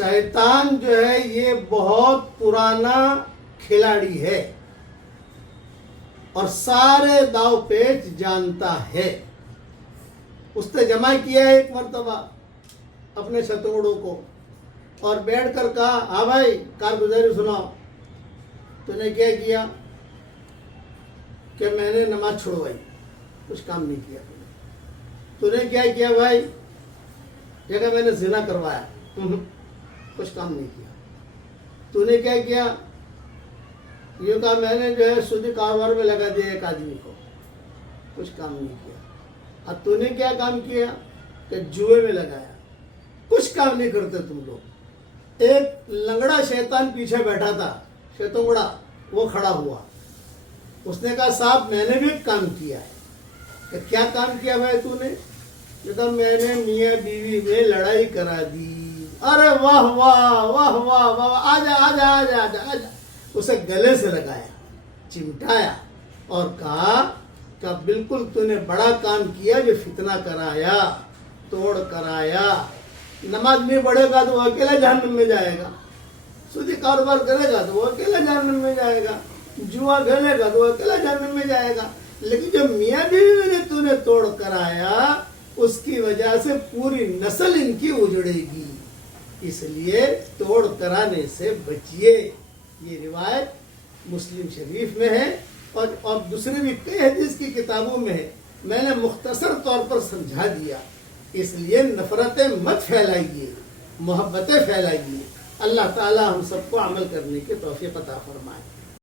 شیطان جو ہے یہ بہت پرانا کھلاڑی ہے اور سارے داؤ پیچ جانتا ہے. اس نے جمع کیا ہے ایک مرتبہ اپنے ستوڑوں کو اور بیٹھ کر کہا ہاں بھائی کارگزاری سناؤ. تو نے کیا کیا کہ میں نے نماز چھڑوائی, کچھ کام نہیں کیا. تو نے کیا کیا بھائی کہ میں نے زنا کروایا, کچھ کام نہیں کیا. تو نے کیا کیا یہ کہا میں نے جو ہے سودی کاروبار میں لگا دیا ایک آدمی کو, کچھ کام نہیں کیا. اب تو نے کیا کام کیا کہ جوئے میں لگایا, کچھ کام نہیں کرتے تم لوگ. ایک لنگڑا شیطان پیچھے بیٹھا تھا, شیطوڑا, وہ کھڑا ہوا. اس نے کہا صاحب میں نے بھی ایک کام کیا ہے. کہ کیا کام کیا بھائی تو نے؟ کہا میں نے میاں بیوی میں لڑائی کرا دی. ارے واہ واہ واہ واہ واہ, آجا آجا آجا آجا آجا. اسے گلے سے لگایا, چمٹایا اور کہا کہ بالکل تو نے بڑا کام کیا, جو فتنہ کرایا, توڑ کرایا. نماز نہیں پڑھے گا تو وہ اکیلا جہنم میں جائے گا, سودی کاروبار کرے گا تو وہ اکیلا جہنم میں جائے گا, جوا کھیلے گا تو وہ اکیلا جہنم میں جائے گا. لیکن جو میاں بیوی میں تو نے توڑ کرایا, اس کی وجہ سے پوری نسل ان کی اجڑے گی. اس لیے توڑ کرانے سے بچیے. یہ روایت مسلم شریف میں ہے اور دوسری بھی کئی حدیث کی کتابوں میں ہے. میں نے مختصر طور پر سمجھا دیا. اس لیے نفرتیں مت پھیلائیے, محبتیں پھیلائیے. اللہ تعالی ہم سب کو عمل کرنے کی توفیق عطا فرمائے.